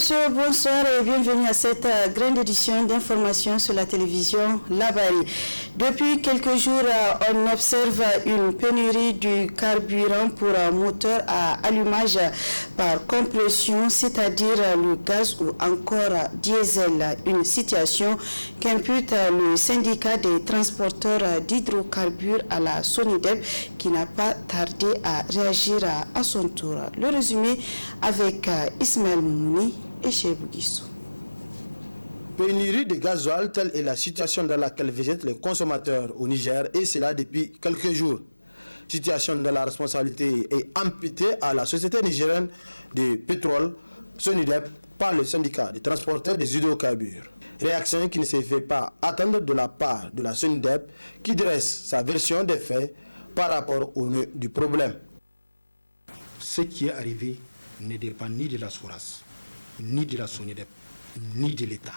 messieurs, bonsoir et bienvenue à cette grande édition d'information sur la télévision Labari. Depuis quelques jours, on observe une pénurie du carburant pour moteur à allumage par compression, c'est-à-dire le gaz ou encore diesel. Une situation qu'impute le syndicat des transporteurs d'hydrocarbures à la SONIDEP qui n'a pas tardé à réagir à son tour. Le résumé avec Ismaël Mouni et Cheibou Guissou. Pénurie de gasoil, telle est la situation dans laquelle végètent les consommateurs au Niger, et cela depuis quelques jours. Situation dont la responsabilité est imputée à la société nigérienne de pétrole, SONIDEP, par le syndicat des transporteurs des hydrocarbures. Réaction qui ne se fait pas attendre de la part de la SONIDEP qui dresse sa version des faits par rapport au nœud du problème. Ce qui est arrivé ne dépend ni de la SORAS, ni de la SONIDEP, ni de l'État.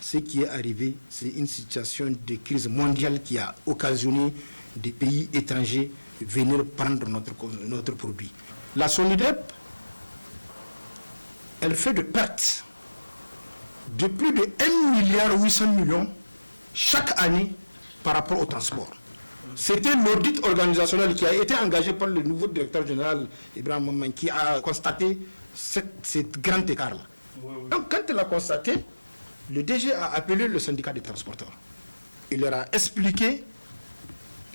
Ce qui est arrivé, c'est une situation de crise mondiale qui a occasionné des pays étrangers venir prendre notre produit. La SONIDEP, elle fait de pertes de plus de 1,8 milliard chaque année par rapport au transport. C'était l'audit organisationnel qui a été engagé par le nouveau directeur général Ibrahim Maman qui a constaté cet grand écart-là. Donc quand il a constaté, le DG a appelé le syndicat des transporteurs. Il leur a expliqué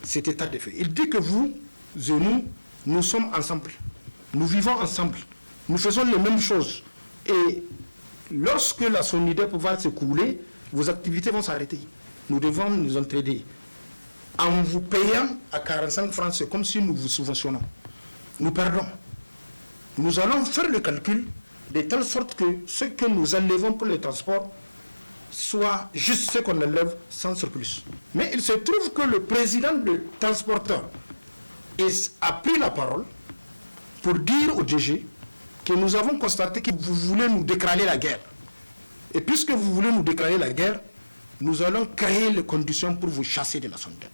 cet état de fait. Il dit que vous et nous sommes ensemble. Nous vivons ensemble. Nous faisons les mêmes choses. Et lorsque la SONIDEP va se couler, vos activités vont s'arrêter. Nous devons nous entraider. En vous payant à 45 francs, c'est comme si nous vous subventionnons. Nous perdons. Nous allons faire le calcul de telle sorte que ce que nous enlevons pour le transport soit juste ce qu'on enlève sans surplus. Mais il se trouve que le président de transporteur a pris la parole pour dire au DG que nous avons constaté que vous voulez nous déclarer la guerre. Et puisque vous voulez nous déclarer la guerre, nous allons créer les conditions pour vous chasser de la SONIDEP.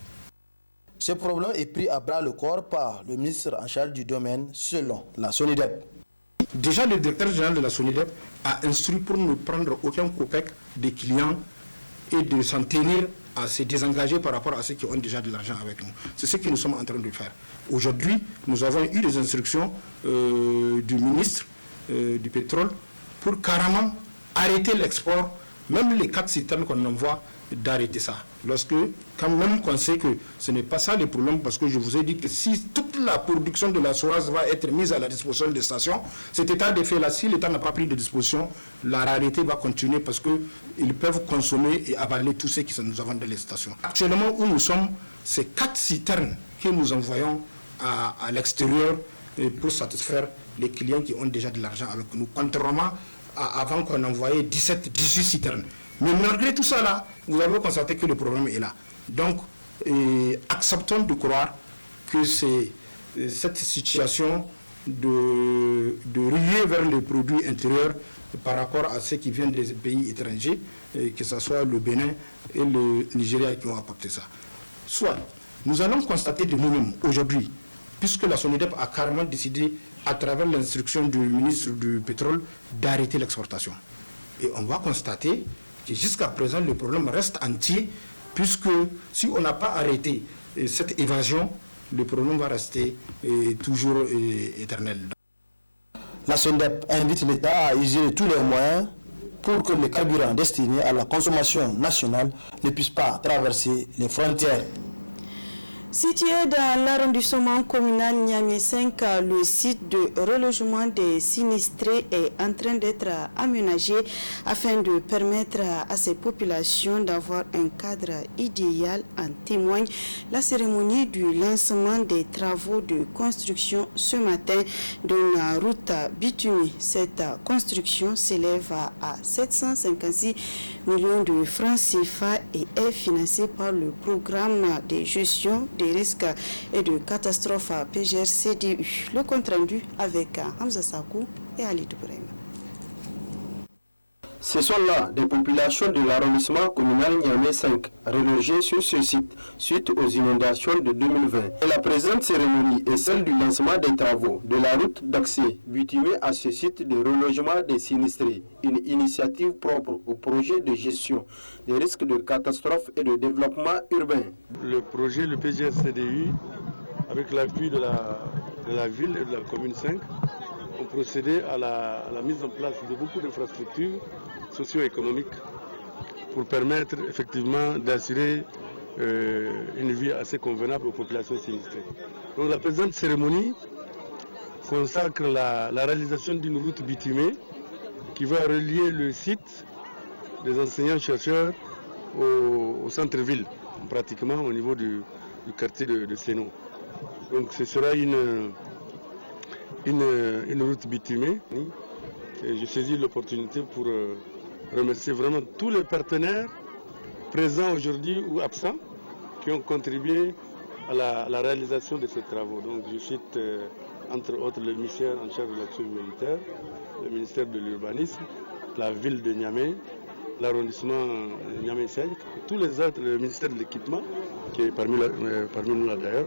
Ce problème est pris à bras le corps par le ministre en charge du domaine selon la SONIDEP. Déjà, le directeur général de la SONIDEP a instruit pour ne prendre aucun copec des clients et de s'en tenir à se désengager par rapport à ceux qui ont déjà de l'argent avec nous. C'est ce que nous sommes en train de faire. Aujourd'hui, nous avons eu des instructions du ministre du pétrole pour carrément arrêter l'export, même les 4 citernes qu'on envoie, d'arrêter ça. Quand même qu'on sait que ce n'est pas ça le problème, parce que je vous ai dit que si toute la production de la SORAS va être mise à la disposition des stations, cet état de fait là, si l'État n'a pas pris de disposition, la rareté va continuer parce qu'ils peuvent consommer et avaler tout ce que nous avons dans les stations. Actuellement où nous sommes, c'est 4 citernes que nous envoyons à l'extérieur pour satisfaire les clients qui ont déjà de l'argent avec nous, contrairement avant qu'on envoyait 18 citernes. Mais malgré tout ça là, vous avez constaté que le problème est là. Donc, acceptons de croire que c'est cette situation de rier vers les produits intérieurs par rapport à ceux qui viennent des pays étrangers, que ce soit le Bénin et le Nigeria qui ont apporté ça. Soit, nous allons constater de nous-mêmes aujourd'hui, puisque la SONIDEP a carrément décidé, à travers l'instruction du ministre du pétrole, d'arrêter l'exportation. Et on va constater que jusqu'à présent, le problème reste entier, puisque si on n'a pas arrêté cette évasion, le problème va rester toujours éternel. La SONIDEP invite l'État à user de tous les moyens pour que les carburants destinés à la consommation nationale ne puissent pas traverser les frontières. Situé dans l'arrondissement communal Niamey 5, le site de relogement des sinistrés est en train d'être aménagé afin de permettre à ces populations d'avoir un cadre idéal. En témoigne la cérémonie du lancement des travaux de construction ce matin de la route bitumée. Cette construction s'élève à 756 millions de francs CFA et est financée par le programme de gestion des risques et de catastrophes PGRCDU. Le compte rendu avec Hamza Sakou et Ali Doubrem. Ce sont là des populations de l'arrondissement communal Niamey 5, relogées sur ce site suite aux inondations de 2020. Et la présente cérémonie est celle du lancement des travaux de la route d'accès bitumée à ce site de relogement des sinistrés, une initiative propre au projet de gestion des risques de catastrophes et de développement urbain. Le projet, le PGRCDI, avec l'appui de la ville et de la commune 5, ont procédé à la mise en place de beaucoup d'infrastructures socio-économiques pour permettre effectivement d'assurer une vie assez convenable aux populations sinistrées. Donc la présente cérémonie consacre la réalisation d'une route bitumée qui va relier le site des enseignants-chercheurs au centre-ville, pratiquement au niveau du quartier de Sénon. Donc ce sera une route bitumée. Et je saisis l'opportunité pour remercier vraiment tous les partenaires présents aujourd'hui ou absents qui ont contribué à la réalisation de ces travaux. Donc je cite entre autres le ministère en charge de l'action humanitaire, le ministère de l'urbanisme, la ville de Niamey, l'arrondissement Niamey 5, tous les autres, le ministère de l'équipement, qui est parmi nous là d'ailleurs,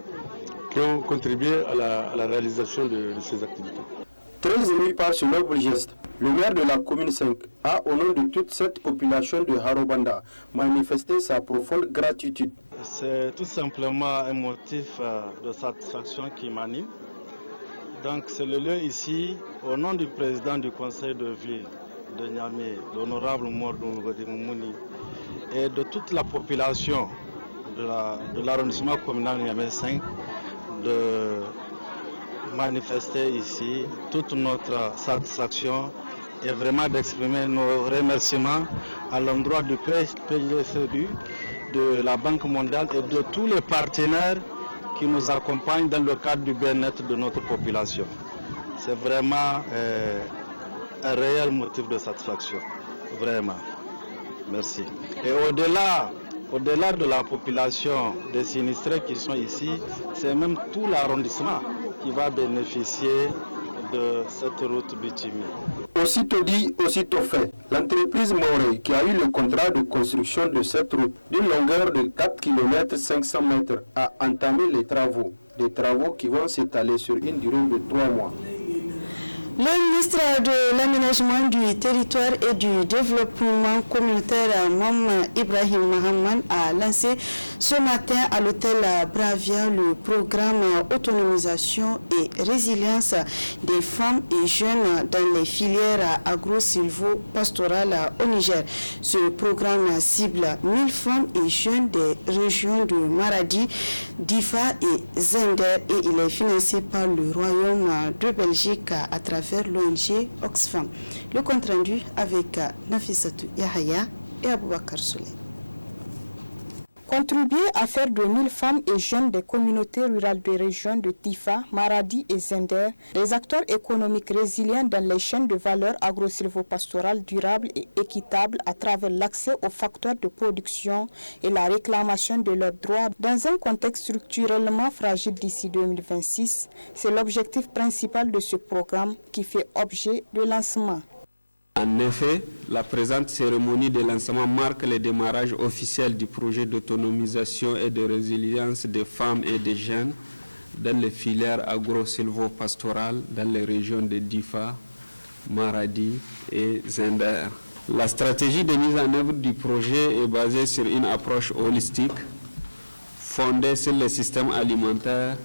qui ont contribué à la réalisation de ces activités. Très ému par ce noble geste, le maire de la commune 5 a, au nom de toute cette population de Harobanda, manifesté sa profonde gratitude. C'est tout simplement un motif de satisfaction qui m'anime. Donc c'est le lieu ici, au nom du président du conseil de ville de Niamey, l'honorable Mordou Moumouni, et de toute la population de l'arrondissement communal Niamey 5, de manifester ici toute notre satisfaction et vraiment d'exprimer nos remerciements à l'endroit du PGCDU, de la Banque mondiale et de tous les partenaires qui nous accompagnent dans le cadre du bien-être de notre population. C'est vraiment un réel motif de satisfaction, vraiment. Merci. Et au-delà de la population des sinistrés qui sont ici, c'est même tout l'arrondissement qui va bénéficier de cette route bitumée. Aussitôt dit, aussitôt fait. L'entreprise Morey, qui a eu le contrat de construction de cette route d'une longueur de 4 km 500 mètres, a entamé les travaux. Des travaux qui vont s'étaler sur une durée de 3 mois. Le ministre de l'Aménagement du territoire et du développement communautaire, Mame Ibrahim Mahaman, a lancé ce matin à l'hôtel Bravia le programme Autonomisation et Résilience des femmes et jeunes dans les filières agro-silvo-pastorales au Niger. Ce programme cible 1000 femmes et jeunes des régions de Maradi, Difa et Zender et il est financé par le Royaume de Belgique à travers l'ONG Oxfam. Le compte rendu avec Nafissatou Yahaya et Aboubakar Souley. Contribuer à faire de 1000 femmes et jeunes des communautés rurales des régions de Tifa, Maradi et Zender des acteurs économiques résilients dans les chaînes de valeur agro-silvopastorales durables et équitables à travers l'accès aux facteurs de production et la réclamation de leurs droits dans un contexte structurellement fragile d'ici 2026, c'est l'objectif principal de ce programme qui fait objet de lancement. En effet, la présente cérémonie de lancement marque le démarrage officiel du projet d'autonomisation et de résilience des femmes et des jeunes dans les filières agro-silvopastorales dans les régions de Difa, Maradi et Zender. La stratégie de mise en œuvre du projet est basée sur une approche holistique, fondée sur les systèmes alimentaires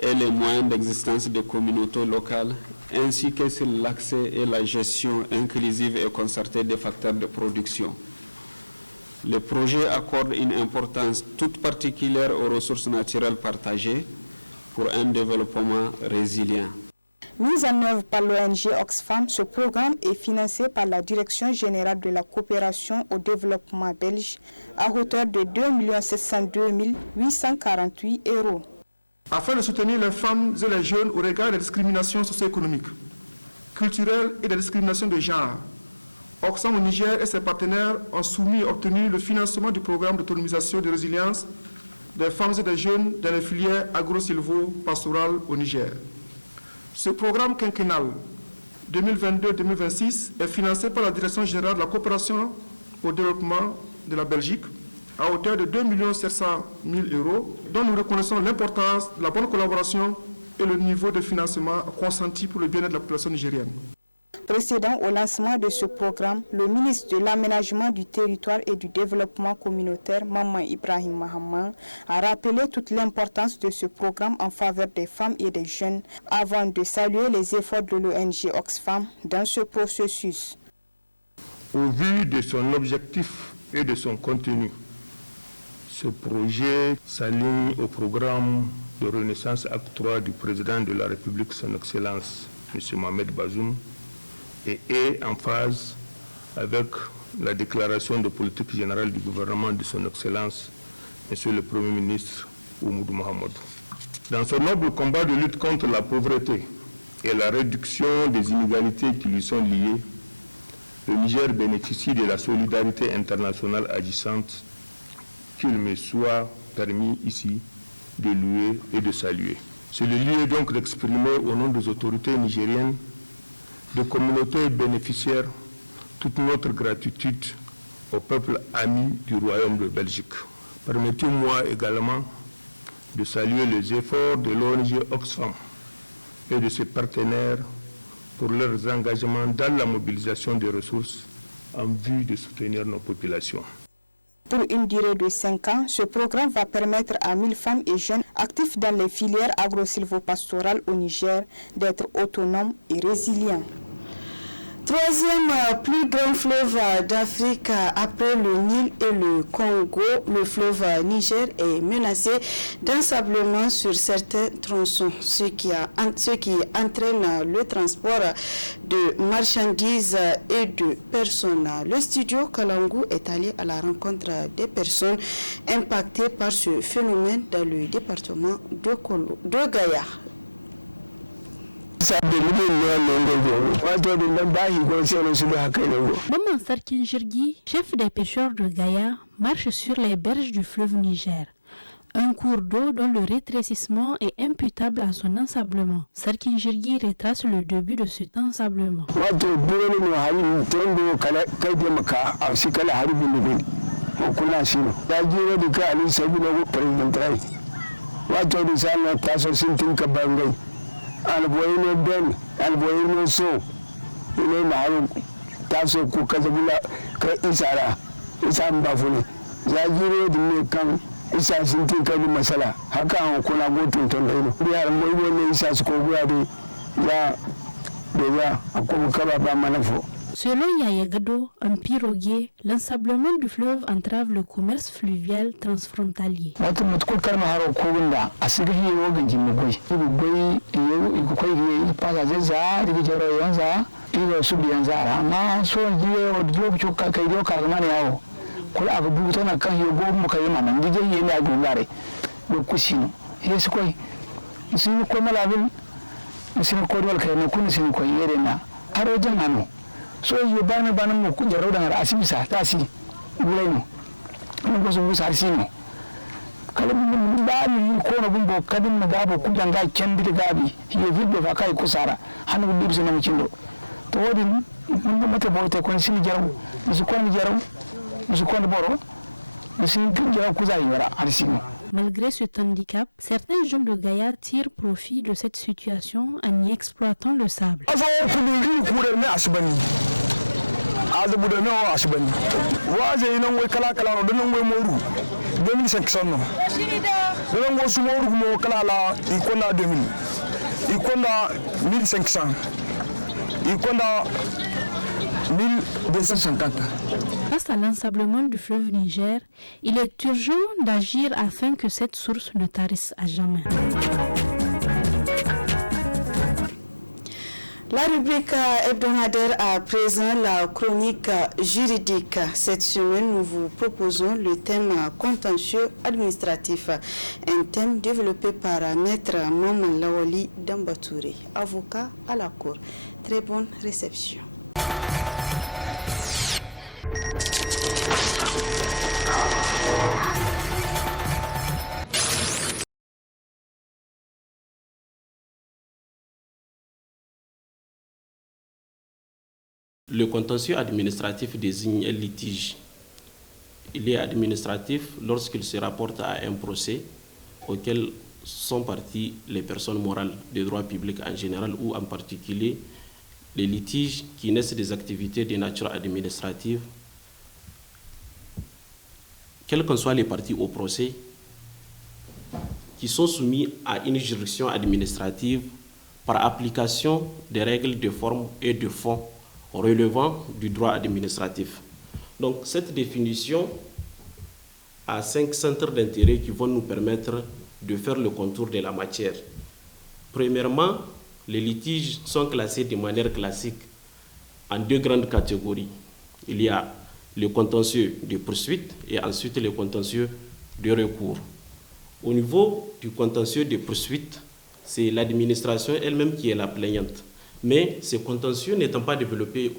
et les moyens d'existence des communautés locales, ainsi que sur l'accès et la gestion inclusive et concertée des facteurs de production. Le projet accorde une importance toute particulière aux ressources naturelles partagées pour un développement résilient. Mis en œuvre par l'ONG Oxfam, ce programme est financé par la Direction générale de la coopération au développement belge à hauteur de 2 702 848 €. Afin de soutenir les femmes et les jeunes au regard des discriminations socio-économiques, culturelles et des discriminations de genre, Oxfam au Niger et ses partenaires ont soumis et obtenu le financement du programme d'autonomisation et de résilience des femmes et des jeunes dans les filières agro-silvo-pastorales au Niger. Ce programme quinquennal 2022-2026 est financé par la Direction générale de la coopération au développement de la Belgique à hauteur de 2 700 000 €, dont nous reconnaissons l'importance de la bonne collaboration et le niveau de financement consenti pour le bien-être de la population nigérienne. Précédent au lancement de ce programme, le ministre de l'Aménagement du territoire et du développement communautaire, Maman Ibrahim Mahaman, a rappelé toute l'importance de ce programme en faveur des femmes et des jeunes, avant de saluer les efforts de l'ONG Oxfam dans ce processus. Au vu de son objectif et de son contenu, ce projet s'aligne au programme de Renaissance Acte 3 du président de la République, son Excellence, M. Mohamed Bazoum, et est en phase avec la déclaration de politique générale du gouvernement de son Excellence, M. le Premier ministre Oumoudou Mahamadou. Dans son noble combat de lutte contre la pauvreté et la réduction des inégalités qui lui sont liées, le Niger bénéficie de la solidarité internationale agissante qu'il me soit permis ici de louer et de saluer. C'est le lieu donc d'exprimer au nom des autorités nigériennes, des communautés bénéficiaires, toute notre gratitude au peuple ami du Royaume de Belgique. Permettez-moi également de saluer les efforts de l'ONG Oxfam et de ses partenaires pour leurs engagements dans la mobilisation des ressources en vue de soutenir nos populations. Pour une durée de 5 ans, ce programme va permettre à 1000 femmes et jeunes actifs dans les filières agro-silvopastorales au Niger d'être autonomes et résilients. Troisième plus grand fleuve d'Afrique après le Nil et le Congo, le fleuve Niger est menacé d'ensablement sur certains tronçons, ce qui entraîne le transport de marchandises et de personnes. Le studio Kalangu est allé à la rencontre des personnes impactées par ce phénomène dans le département de Gaïa. Maman Sarkin Jirgi, chef des pêcheurs de Gaïa, marche sur les berges du fleuve Niger. Un cours d'eau dont le rétrécissement est imputable à son ensablement. Sarkin Jirgi retrace le début de cet ensablement. alboyino ben alboyino so ile maharu taso ku kazabula ka isa mbafune zagire dinne kan isa sintin kai masala haka an kula gotun ton dai no ya moy woni isa su ko buya de ya déjà akobu kaba ba manafo. Selon Yaya Gado, un piroguier, l'ensablement du fleuve entrave le commerce fluvial transfrontalier. So you bana mo kunjaro dangar asibisa tasi gulaino ngo so musa sino kala bani ko na bumbo kadin na gabo kujanga kendi gabi ye vidde fa kai kusara hanu dibse na mucindo to wodi mata bote kon sin jaraw musu kon boro musu jaraw kuzai wara arsino. Malgré cet handicap, certains jeunes de Gaïa tirent profit de cette situation en y exploitant le sable. Face à l'ensablement du fleuve Niger, il est urgent d'agir afin que cette source ne tarisse à jamais. La rubrique hebdomadaire à présent, la chronique juridique. Cette semaine, nous vous proposons le thème contentieux administratif, un thème développé par Maître Maman Lawali Dambatouré, avocat à la Cour. Très bonne réception. Le contentieux administratif désigne un litige. Il est administratif lorsqu'il se rapporte à un procès auquel sont parties les personnes morales de droit public en général ou en particulier les litiges qui naissent des activités de nature administrative, quelles qu'en soient les parties au procès, qui sont soumis à une juridiction administrative par application des règles de forme et de fond relevant du droit administratif. Donc cette définition a 5 centres d'intérêt qui vont nous permettre de faire le contour de la matière. Premièrement, les litiges sont classés de manière classique en 2 grandes catégories. Il y a le contentieux de poursuite et ensuite le contentieux de recours. Au niveau du contentieux de poursuite, c'est l'administration elle-même qui est la plaignante. Mais ce contentieux n'étant pas développé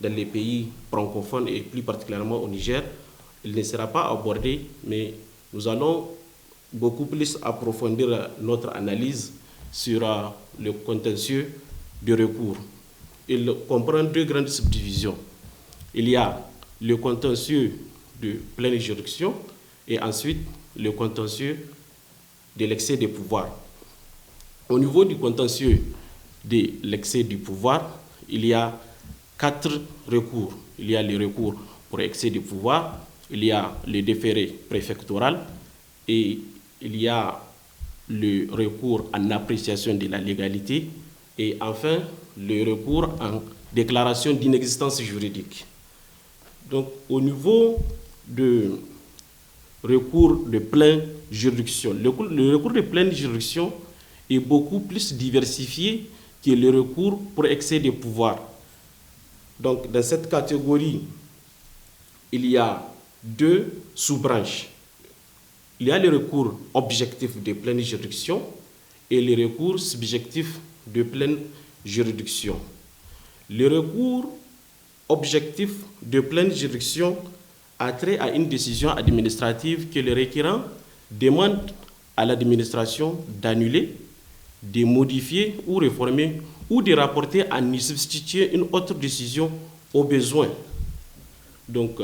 dans les pays francophones et plus particulièrement au Niger, il ne sera pas abordé, mais nous allons beaucoup plus approfondir notre analyse sur le contentieux de recours. Il comprend 2 grandes subdivisions. Il y a le contentieux de pleine juridiction et ensuite le contentieux de l'excès de pouvoir. Au niveau du contentieux de l'excès du pouvoir, il y a 4 recours. Il y a le recours pour excès de pouvoir, il y a le déféré préfectoral et il y a le recours en appréciation de la légalité et enfin le recours en déclaration d'inexistence juridique. Donc au niveau de recours de pleine juridiction, le recours de pleine juridiction est beaucoup plus diversifié que le recours pour excès de pouvoir. Donc dans cette catégorie, il y a 2 sous-branches. Il y a le recours objectif de pleine juridiction et le recours subjectif de pleine juridiction. Le recours objectif de pleine juridiction a trait à une décision administrative que le requérant demande à l'administration d'annuler, de modifier ou réformer ou de rapporter à y substituer une autre décision au besoin. Donc,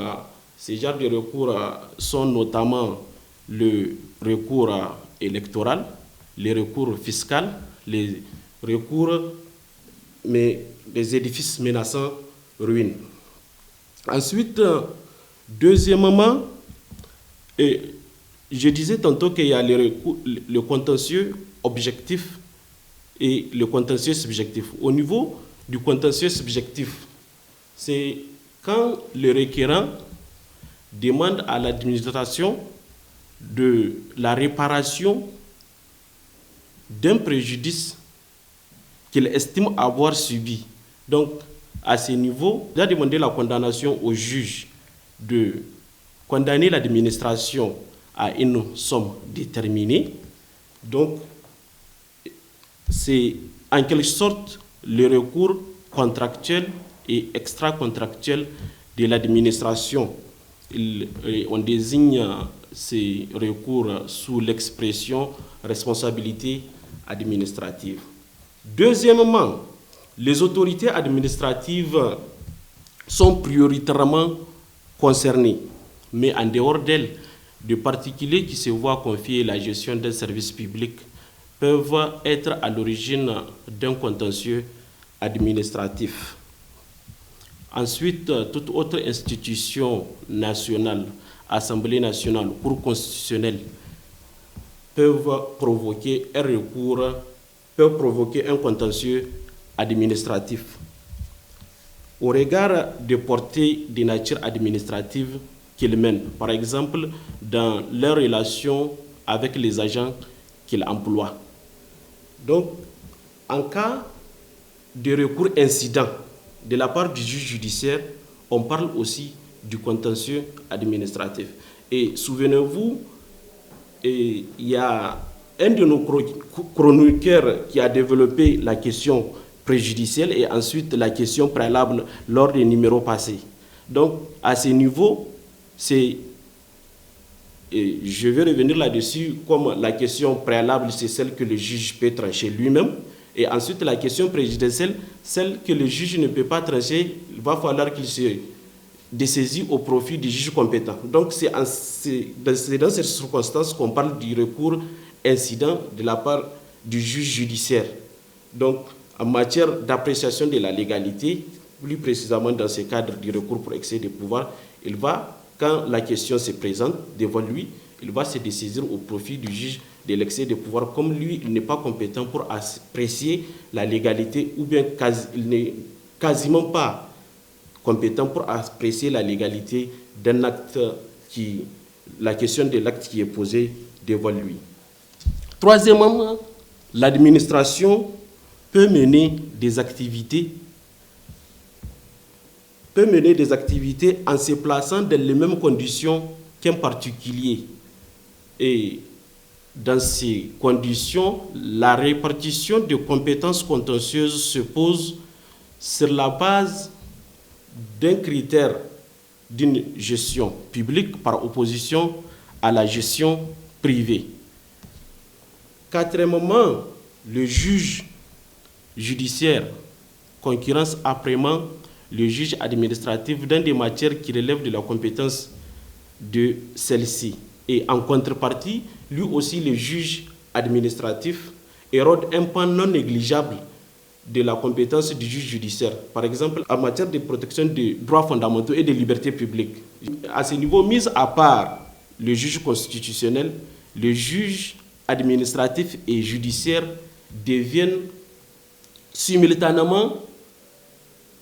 ces genres de recours sont notamment le recours électoral, les recours fiscaux, les recours des édifices menaçant ruine. Ensuite, deuxièmement, je disais tantôt qu'il y a le contentieux objectif et le contentieux subjectif. Au niveau du contentieux subjectif, c'est quand le requérant demande à l'administration de la réparation d'un préjudice qu'il estime avoir subi. Donc, à ce niveau, il a demandé la condamnation au juge de condamner l'administration à une somme déterminée. Donc, c'est en quelque sorte le recours contractuel et extra-contractuel de l'administration. On désigne ces recours sous l'expression responsabilité administrative. Deuxièmement, les autorités administratives sont prioritairement concernées, mais en dehors d'elles, de particuliers qui se voient confier la gestion d'un service public peuvent être à l'origine d'un contentieux administratif. Ensuite, toute autre institution nationale, Assemblée nationale, Cour constitutionnelle, peuvent provoquer un recours, peuvent provoquer un contentieux administratif. Au regard des portées de nature administrative qu'ils mènent, par exemple dans leur relation avec les agents qu'ils emploient. Donc, en cas de recours incident de la part du juge judiciaire, on parle aussi du contentieux administratif. Et souvenez-vous, il y a un de nos chroniqueurs qui a développé la question préjudicielle et ensuite la question préalable lors des numéros passés. Donc, à ce niveau, je vais revenir là-dessus, comme la question préalable, c'est celle que le juge peut trancher lui-même, Et ensuite, la question préjudicielle, celle que le juge ne peut pas trancher, il va falloir qu'il se dessaisit au profit du juge compétent. Donc, c'est dans ces circonstances qu'on parle du recours incident de la part du juge judiciaire. Donc, en matière d'appréciation de la légalité, plus précisément dans ce cadre du recours pour excès de pouvoir, il va, quand la question se présente devant lui, il va se dessaisir au profit du juge de l'excès de pouvoir. Comme lui, il n'est pas compétent pour apprécier la légalité, ou bien il n'est quasiment pas compétent pour apprécier la légalité d'un acte la question de l'acte qui est posé devant lui. Troisièmement, l'administration peut mener des activités en se plaçant dans les mêmes conditions qu'un particulier. Et dans ces conditions, la répartition de compétences contentieuses se pose sur la base d'un critère d'une gestion publique par opposition à la gestion privée. Quatrièmement, le juge judiciaire concurrence âprement le juge administratif dans des matières qui relèvent de la compétence de celle-ci. Et en contrepartie, lui aussi, le juge administratif érode un pan non négligeable de la compétence du juge judiciaire. Par exemple, en matière de protection des droits fondamentaux et des libertés publiques. À ce niveau, mis à part le juge constitutionnel, le juge administratif et judiciaire deviennent simultanément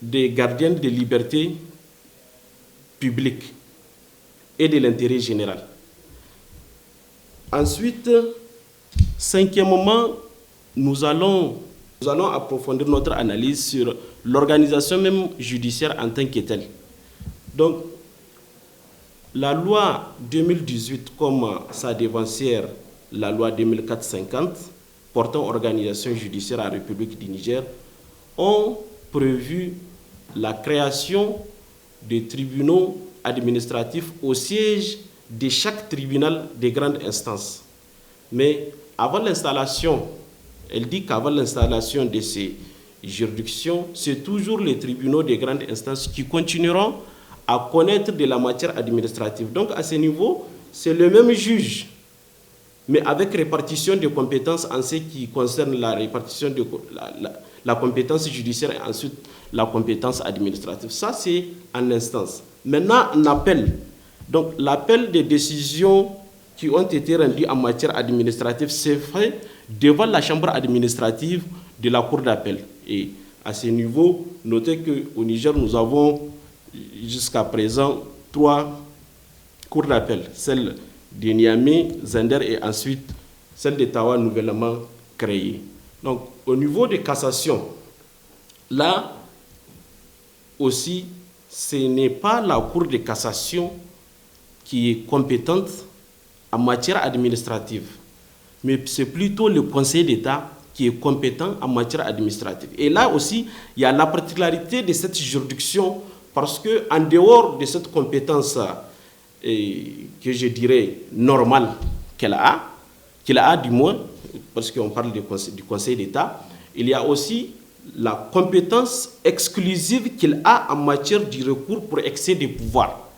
des gardiens des libertés publiques et de l'intérêt général. Ensuite, cinquièmement, nous allons approfondir notre analyse sur l'organisation même judiciaire en tant que telle. Donc, la loi 2018, comme sa devancière, la loi 2004-50, portant organisation judiciaire à la République du Niger, ont prévu la création de tribunaux administratifs au siège de chaque tribunal de grande instance. Mais avant l'installation, elle dit qu'avant l'installation de ces juridictions, c'est toujours les tribunaux de grande instance qui continueront à connaître de la matière administrative. Donc à ce niveau, c'est le même juge, mais avec répartition de compétences en ce qui concerne la répartition de la compétence judiciaire et ensuite la compétence administrative. Ça, c'est en instance. Maintenant, en appel. Donc, l'appel des décisions qui ont été rendues en matière administrative s'est fait devant la chambre administrative de la cour d'appel. Et à ce niveau, notez qu'au Niger, nous avons jusqu'à présent 3 cours d'appel. Celle de Niamey, Zender et ensuite celle de Tawa nouvellement créée. Donc, au niveau de cassation, là aussi, ce n'est pas la Cour de cassation qui est compétente en matière administrative, mais c'est plutôt le Conseil d'État qui est compétent en matière administrative. Et là aussi, il y a la particularité de cette juridiction parce qu'en dehors de cette compétence que je dirais normale qu'elle a du moins, parce qu'on parle du Conseil d'État, il y a aussi la compétence exclusive qu'il a en matière du recours pour excès de pouvoir.